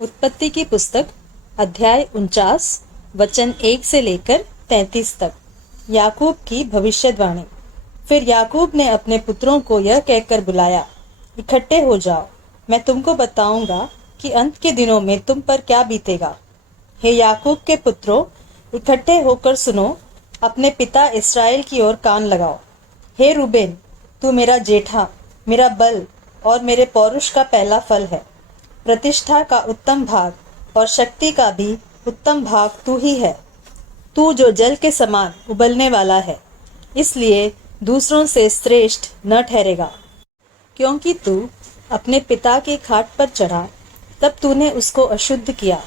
उत्पत्ति की पुस्तक अध्याय 49 वचन 1 से लेकर 33 तक। याकूब की भविष्यवाणी। फिर याकूब ने अपने पुत्रों को यह कहकर बुलाया, इकट्ठे हो जाओ, मैं तुमको बताऊंगा कि अंत के दिनों में तुम पर क्या बीतेगा। हे याकूब के पुत्रों, इकट्ठे होकर सुनो, अपने पिता इस्राएल की ओर कान लगाओ। हे रूबेन, तू मेरा जेठा, मेरा बल और मेरे पौरुष का पहला फल है। प्रतिष्ठा का उत्तम भाग और शक्ति का भी उत्तम भाग तू ही है। तू जो जल के समान उबलने वाला है, इसलिए दूसरों से श्रेष्ठ न ठहरेगा। क्योंकि तू अपने पिता की खाट पर चढ़ा, तब तूने उसको अशुद्ध किया।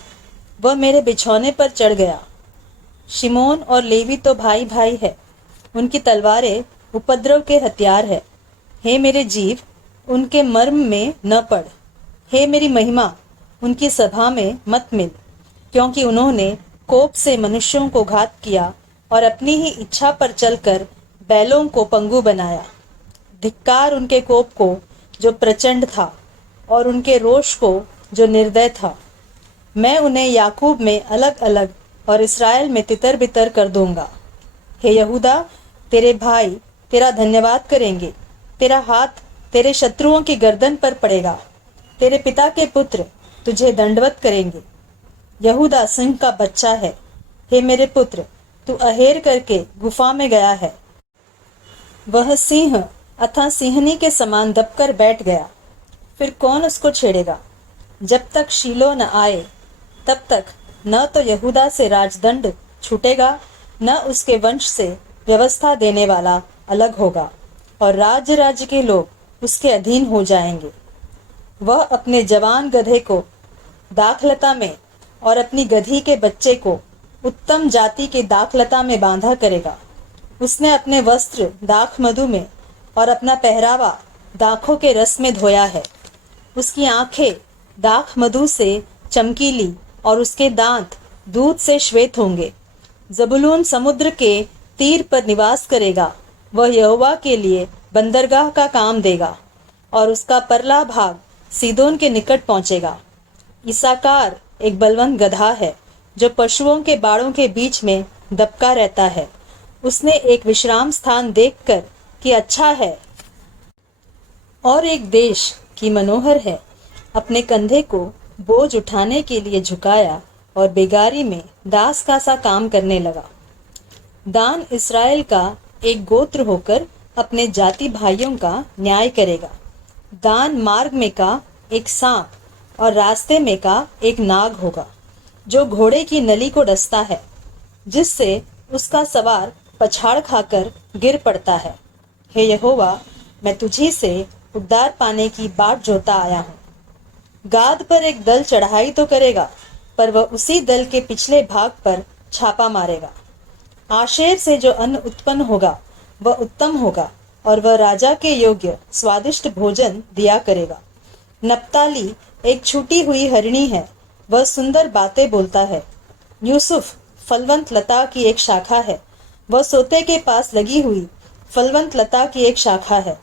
वह मेरे बिछौने पर चढ़ गया। शिमोन और लेवी तो भाई भाई है, उनकी तलवारें उपद्रव के हथियार है। हे मेरे जीव, उनके मर्म में न पड़। हे मेरी महिमा, उनकी सभा में मत मिल, क्योंकि उन्होंने कोप से मनुष्यों को घात किया और अपनी ही इच्छा पर चलकर बैलों को पंगु बनाया। धिक्कार उनके कोप को जो प्रचंड था और उनके रोष को जो निर्दय था। मैं उन्हें याकूब में अलग अलग और इस्राएल में तितर बितर कर दूंगा। हे यहूदा, तेरे भाई तेरा धन्यवाद करेंगे। तेरा हाथ तेरे शत्रुओं की गर्दन पर पड़ेगा। तेरे पिता के पुत्र तुझे दंडवत करेंगे। यहूदा सिंह का बच्चा है। हे मेरे पुत्र, तू अहेर करके गुफा में गया है। वह सिंह अथवा सिंहनी के समान दबकर बैठ गया। फिर कौन उसको छेड़ेगा? जब तक शीलो न आए, तब तक न तो यहूदा से राजदंड छूटेगा, न उसके वंश से व्यवस्था देने वाला अलग होगा, और राज्य राज्य के लोग उसके अधीन हो जाएंगे। वह अपने जवान गधे को दाखलता में और अपनी गधी के बच्चे को उत्तम जाति के दाखलता में बांधा करेगा। उसने अपने वस्त्र दाख मधु में और अपना पहरावा दाखों के रस में धोया है। उसकी आंखें दाख मधु से चमकीली और उसके दांत दूध से श्वेत होंगे। जबूलून समुद्र के तीर पर निवास करेगा। वह यहोवा के लिए बंदरगाह का काम देगा और उसका परला भाग सीदोन के निकट पहुंचेगा। इसाकार एक बलवंत गधा है, जो पशुओं के बाड़ों के बीच में दबका रहता है। उसने एक विश्राम स्थान देखकर कि अच्छा है, और एक देश की मनोहर है, अपने कंधे को बोझ उठाने के लिए झुकाया और बेगारी में दास का सा काम करने लगा। दान इस्राएल का एक गोत्र होकर अपने जाति भाइयों का न्याय करेगा। दान मार्ग में का एक सांप और रास्ते में का एक नाग होगा, जो घोड़े की नली को डसता है, जिससे उसका सवार पछाड़ खाकर गिर पड़ता है। हे यहोवा, मैं तुझी से उद्धार पाने की बाट जोता आया हूँ। गाद पर एक दल चढ़ाई तो करेगा, पर वह उसी दल के पिछले भाग पर छापा मारेगा। आशेर से जो अन्न उत्पन्न होगा वह उत्तम होगा, और वह राजा के योग्य स्वादिष्ट भोजन दिया करेगा। नप्ताली एक छूटी हुई हरिणी है, वह सुंदर बातें बोलता है। यूसुफ फलवंत लता की एक शाखा है, वह सोते के पास लगी हुई फलवंत लता की एक शाखा है।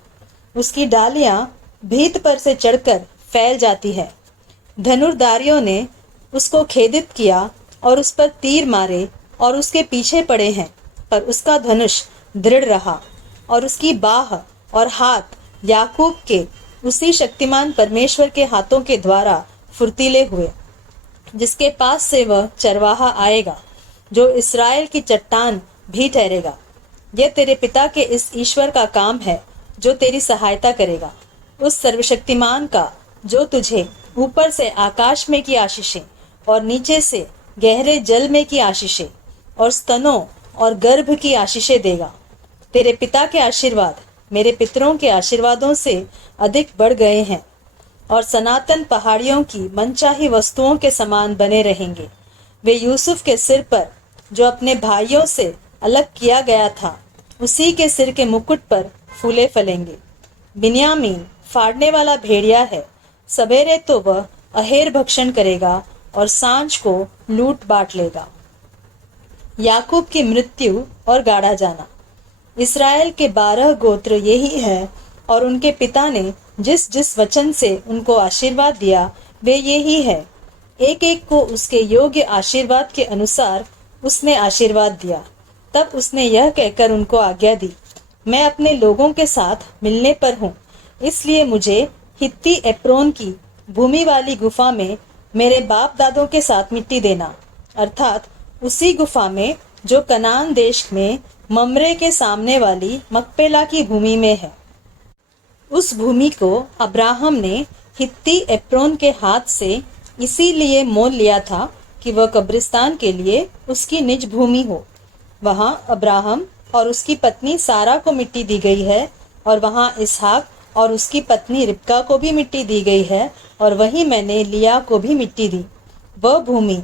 उसकी डालियां भीत पर से चढ़कर फैल जाती है। धनुर्धारियों ने उसको खेदित किया और उस पर तीर मारे और उसके पीछे पड़े हैं, पर उसका धनुष दृढ़ रहा और उसकी बाह और हाथ याकूब के उसी शक्तिमान परमेश्वर के हाथों के द्वारा फुर्तीले हुए, जिसके पास से वह चरवाहा आएगा, जो इस्राएल की चट्टान भी ठहरेगा। यह तेरे पिता के इस ईश्वर का काम है, जो तेरी सहायता करेगा, उस सर्वशक्तिमान का, जो तुझे ऊपर से आकाश में की आशीषें और नीचे से गहरे जल में की आशीषें और स्तनों और गर्भ की आशीषें देगा। तेरे पिता के आशीर्वाद मेरे पितरों के आशीर्वादों से अधिक बढ़ गए हैं, और सनातन पहाड़ियों की मनचाही वस्तुओं के समान बने रहेंगे। वे यूसुफ के सिर पर, जो अपने भाइयों से अलग किया गया था, उसी के सिर के मुकुट पर फूले फलेंगे। बिन्यामीन फाड़ने वाला भेड़िया है, सवेरे तो वह अहेर भक्षण करेगा और सांझ को लूट बांट लेगा। याकूब की मृत्यु और गाड़ा जाना। इस्राएल के 12 गोत्र यही है, और उनके पिता ने जिस जिस वचन से उनको आशीर्वाद दिया वे यही है। एक एक को उसके योग्य आशीर्वाद के अनुसार उसने आशीर्वाद दिया। तब उसने यह कहकर उनको आज्ञा दी, मैं अपने लोगों के साथ मिलने पर हूँ, इसलिए मुझे हित्ती एप्रोन की भूमि वाली गुफा में मेरे बाप दादों के साथ मिट्टी देना, अर्थात उसी गुफा में जो कनान देश में ममरे के सामने वाली मकपेला की भूमि में है। उस भूमि को अब्राहम ने हित्ती एप्रोन के हाथ से इसीलिए मोल लिया था कि वह कब्रिस्तान के लिए उसकी निज भूमि हो। वहां अब्राहम और उसकी पत्नी सारा को मिट्टी दी गई है, और वहां इसहाक और उसकी पत्नी रिबका को भी मिट्टी दी गई है, और वहीं मैंने लिया को भी मिट्टी दी। वह भूमि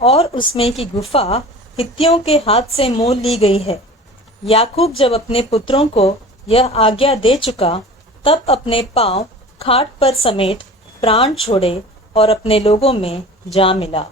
और उसमें की गुफा हित्तियों के हाथ से मोल ली गई है। याकूब जब अपने पुत्रों को यह आज्ञा दे चुका, तब अपने पांव खाट पर समेट प्राण छोड़े और अपने लोगों में जा मिला।